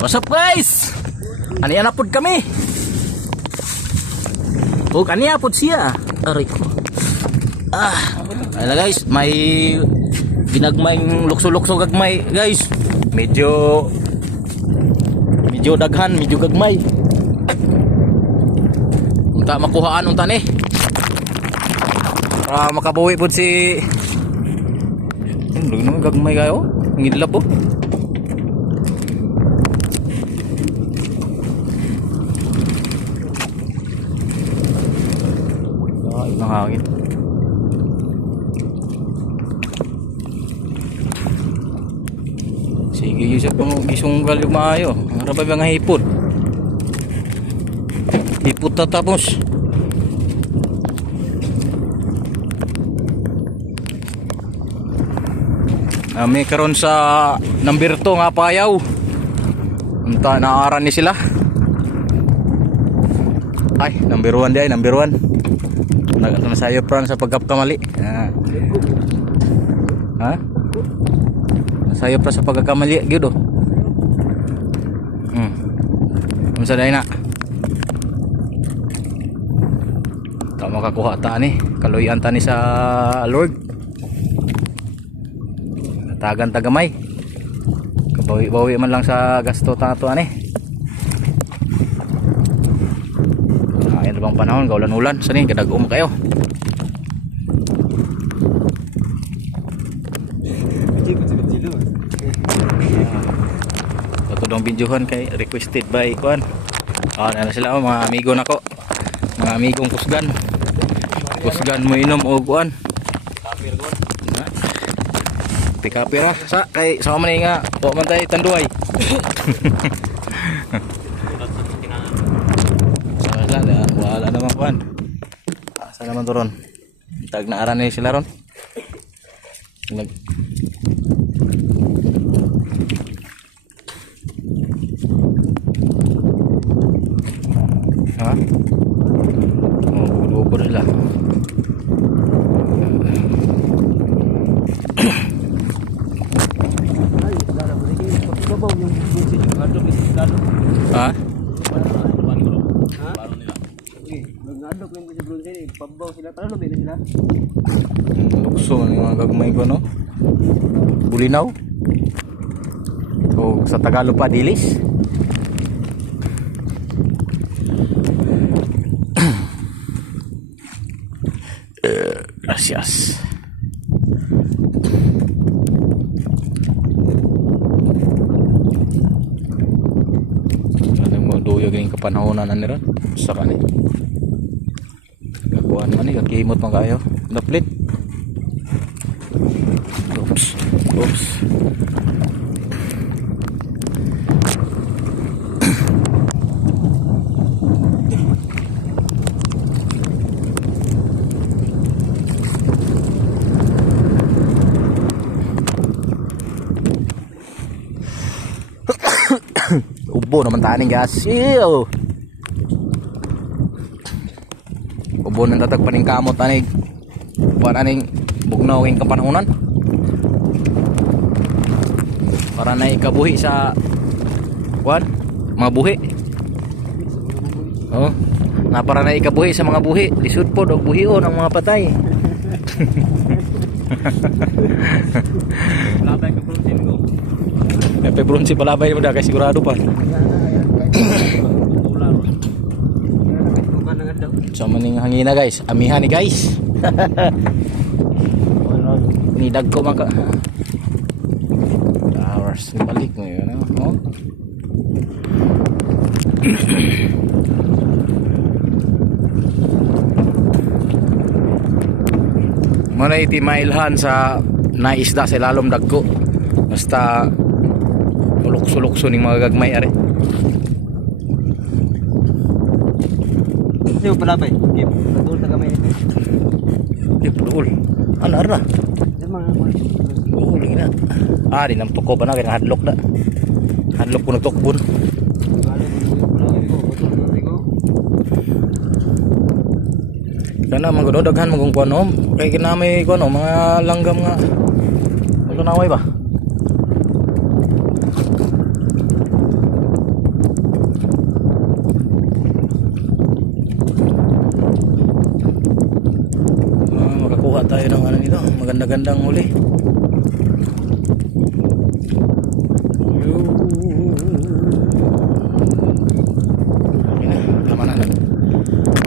What's up guys? Aniya na pod kami. O kaniya pod siya. Aray ko. Ayun guys, may ginagmayng lukso-lukso gagmay guys. Medyo daghan, medyo gagmay. Unta makuhaan unta ni. Para makabuhi pod si ano gagmay kayo? Ngidlap po. Hangin. Sige yun siya pang isunggal yung maayo. Ang harap ay mga hipod. Hipod tatapos. May karon sa number 2 nga payaw. Unta naaran ni sila. Ay, number 1 di ay, number 1. Nasayo pran sa pagkakamali. Ha? Nasayo pran sa pagkakamali gyud oh. Unsa day na? Ta makakuha ta ni, kaluyan ta ni sa Lord. Tagan tagamay. Kabawi-bawi man lang sa gasto ta to ani. Bang panahon kaulan-ulan sani kadag-um kayo. Ako dong videohan kay requested by kuan. Ano sila mga amigo nako. Mga amigong kusgan. Kusgan mo inom og kuan. Kapir kuan. Pikapir sa kay sama man nga wa man tay tanduay. Wala naman kuan. Asa naman to ron? Tag na aran ni sila ron. Ha? Oh, bubo nila. Ha? Nag-adok lang ko sa bronze ni pabaw sila tara lobe na sila. Lukso man yung mga gagmay ko no. Bulinaw. O sa Tagalog pa dilis. Gracias. Ano mo duyo ganing kapanahonan na nila sa kanil. Kuan man ni kakimot man kayo. Daplit. Oops. Oops. Ubo naman taning gas. Ew. Ubo nang tatag paning kamot anig. Buwan aning bugnaw ing kapanahonan. Para na ikabuhi sa kuan, mga buhi. Oh, na para na ikabuhi sa mga buhi. Lisod pod og buhion ang mga patay. Labay ka bronze ko. May bronze palabay mo da kay sigurado pa. So maning hangina guys, amihan ni guys. Ni dagko man ka. Hours balik mo yun, oh. Mana iti mailhan sa naisda sa lalom dagko. Basta ulok-sulokso ning mga gagmay are. Di mo palabay. Pagul na kamay nito. Di pudul. Ano ara? Di mga Pudul na. Di nang tuko ba na kay hadlok na. Hadlok po nagtukbon. Kana man gud daghan magong kuno kay kinamay kuno mga langgam nga. Wala naway ba? tayo ng ano nito, maganda-gandang huli.